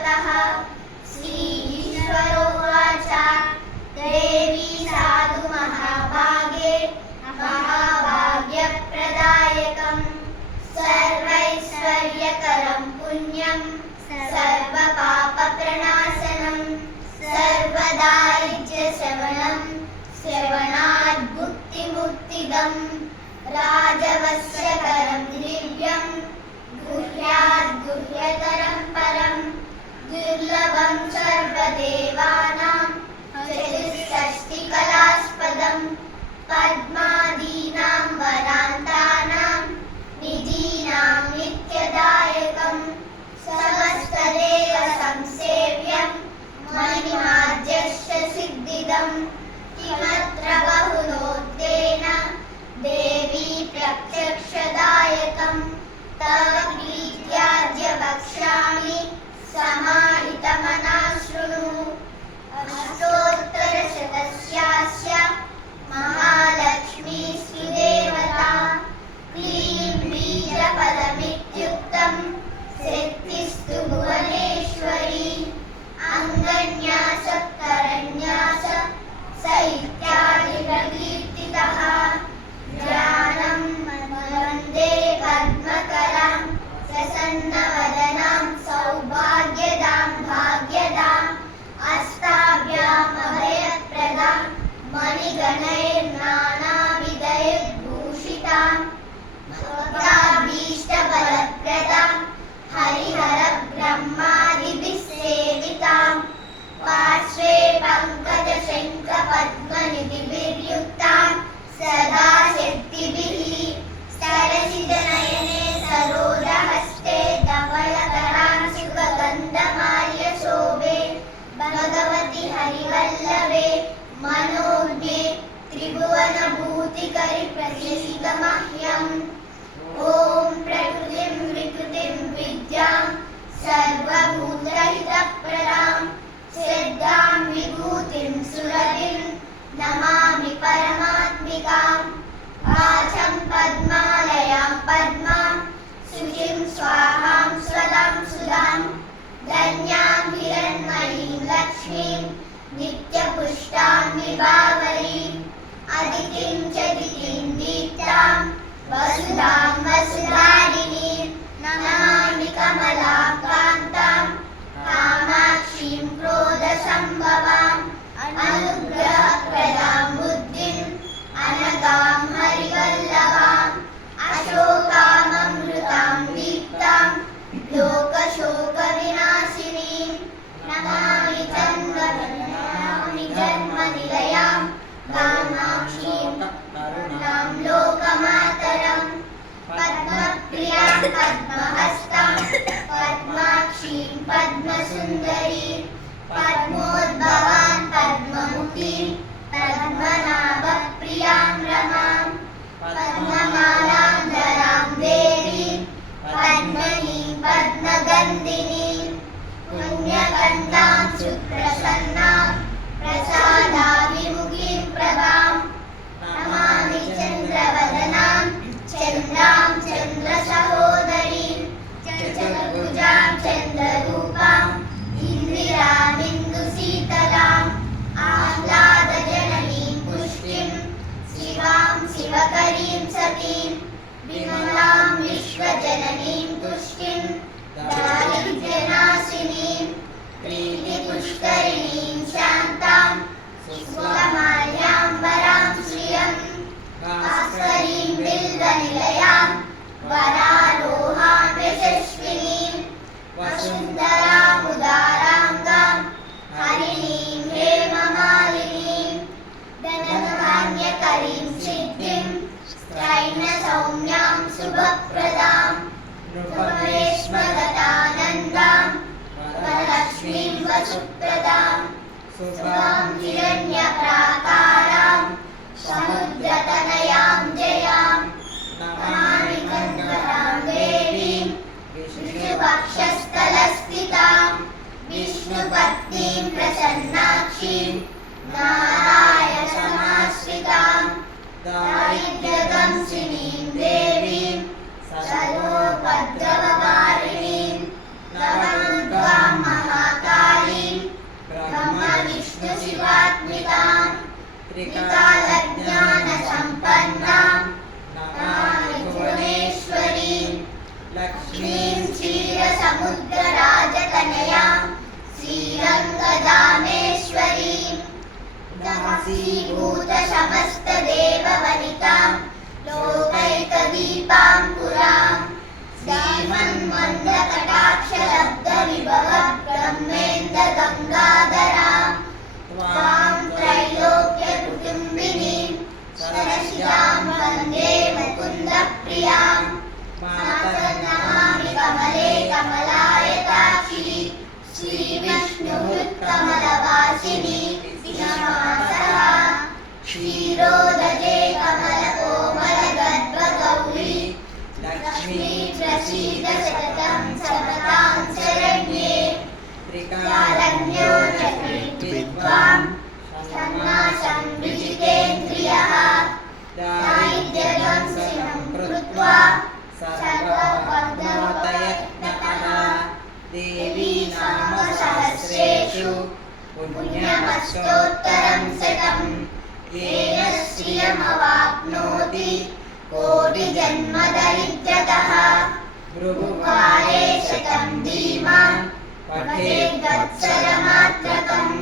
ततः श्रीईश्वरोवाच देवी साधु महाभागे महाभाग्यप्रदायकं सर्वैश्वर्यकरं पुण्यं सर्वपापप्रणाशनं सर्वदारिद्र्यशमनं श्रवणात् भुक्तिमुक्तिदं राजवश्यकरं दिव्यं गुह्यात् गुह्यतरं परं दुर्लभं सर्वदेवानां चतुष्षष्टिकलास्पदं पद्मादीनां वरान्तानां निधीनां नित्यदायकं समस्तदेव संसेव्यं मणिमाद्यस्य सिद्धिदं किमत्र बहुनोक्तेन देवी प्रत्यक्षदायकं तव प्रीत्याद्य वक्ष्यामि समाहितमनः शृणु अष्टोत्तरशतस्यास्य महालक्ष्मी श्रीदेवता क्लीं बीजपदमित्युक्तं शक्तिस्तु भुवनेश्वरी अङ्गन्यासकरन्यास साहित्यादिप्रकीर्तितः ध्यानं वन्दे पद्मकरां प्रसन्नवदनां सौभाग्यदां भाग्यदाम् अस्ताभ्यामभयप्रदां मणिगणैर्नानाविधैर्भूषितां भक्ताभीष्टफलप्रदां हरिहरब्रह्मादिभिः सेवितां पार्श्वे पङ्कजशङ्खपद्मनिधिभिर्युक्तां सदा शक्तिभिः सरसिजनयने सरोजहस्ते धवलकरां सुगन्धमाल्यशोभे भगवति हरिवल्लभे मनोज्ञे त्रिभुवनभूतिकरि प्रसीद मह्यम् ॐ प्रकृतिं विकृतिं विद्यां सर्वभूतहितप्रदां श्रद्धां विभूतिं सुरभिं नमामि परमात्मिकाम् वाचं पद्मालयां पद्मां शुचिं स्वाहां स्वदां सुधां धन्यां हिरण्मयीं लक्ष्मीं नित्यपुष्टां विभावरीं अदितिं च दितिं दीप्तां वसुधां वसुधारिणीं नमामि कमलाकान्तां कामाक्षीं क्रोधसम्भवाम् अनुग्रहप्रदां बुद्धिं अनगां हरिवल्लभाम् अशोकाममृतां दीप्तां लोकशोकविनाशिनीं नमामि जन्मनिलयां कामाक्षीं करुणां लोकमातरं पद्मप्रियां पद्महस्तां पद्माक्षीं पद्मसुन्दरीं पद्मोद्भवां पद्ममुखीं पद्मनाभप्रियां रमां पद्ममालां धरां देवीं पद्मनीं पद्मगन्धिनीं पुण्यकन्दां सुप्रसन्नां प्रसादाभिमुखीं प्रभां नमामि चन्द्रवदनां चन्द्रां चन्द्रसहोदरीं चतुर्भुजां चन्द्ररूपां इन्दिरामिन्दुशीतलाम् आह्लादजननीं पुष्टिं शिवां शिवकरीं सतीं विमलां विश्वजननीं तुष्टिं दारिद्र्यनाशिनीं प्रीतिपुष्करिणीं शान्तां सुखमाल्याम्बरां श्रियं भास्करीं बिल्वनिलयां वरारोहां यशस्विनीं वसुन्धरामुदाराङ्गां हरिणीं हेममालिनीं धनधान्यकरीं सिद्धिं स्त्रैणसौम्यां शुभप्रदां नृपरेश्मगतानन्दां वरलक्ष्मीं वसुप्रदां शुभां हिरण्यप्राकारां समुद्रतनयां जयां नमामि कन्वरां देवीं विष्णुपक्षस्थलस्थितां विष्णुपत्नीं प्रसन्नाक्षीं नारायणसमाश्रितां दारिद्र्यदंशिनीं देवीं सर्वोपद्रववारिणीं नमामि त्वां वशीभूतसमस्तदेववनितां लोकैकदीपां पुरां श्रीमन्मन्दकटाक्षलब्धविभवः ब्रह्मेन्द्रगङ्गाधरां त्वां त्रैलोक्यकुटुम्बिनीं सरसिजां वन्दे मुकुन्दप्रियां मातर्नमामि कमले कमलायताक्षी श्रीविष्णुहृत्कमलवासिनी विष्णुवासः क्षीरोदजे कमलकोमलगर्भगौरी लक्ष्मी प्रसीद सततं सर्वतां शरण्ये त्रिकालज्ञो विद्वां सन्नासं विजितेन्द्रियः दारिद्र्यदंसिनं कृत्वा सर्वभग्नोतयत्नतः देवी नाम सहस्रेषु पुण्यमस्तोत्तरं शतं येन श्रियमवाप्नोति कोटिजन्मदरिद्रतः भ्रुवारे शतं धीमान् पठेद्वत्सरमात्रकम्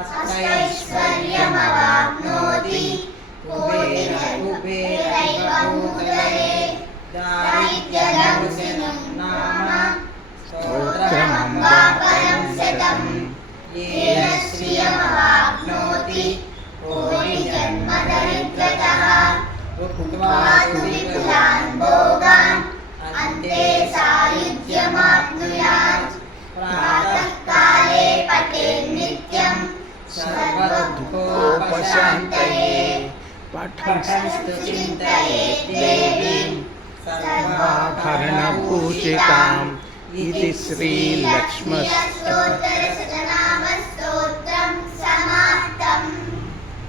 अष्टैश्वर्यमवाप्नोति कुबेरैव भूतले दारिद्र्यदंसिनं नाम स्तोत्रमम्बा परं शतं येन श्रियमवाप्नोति कोटिजन्मदरिद्रतः भुक्त्वा तु विपुलान् भोगान् अन्ते सायुज्यमाप्नुयात् प्रातःकाले पठेन्नित्यं सर्वदुःखोपशान्तये पठनस्तु चिन्तयेत् देवीं सर्वाभरणभूषिताम् इति श्रीलक्ष्मी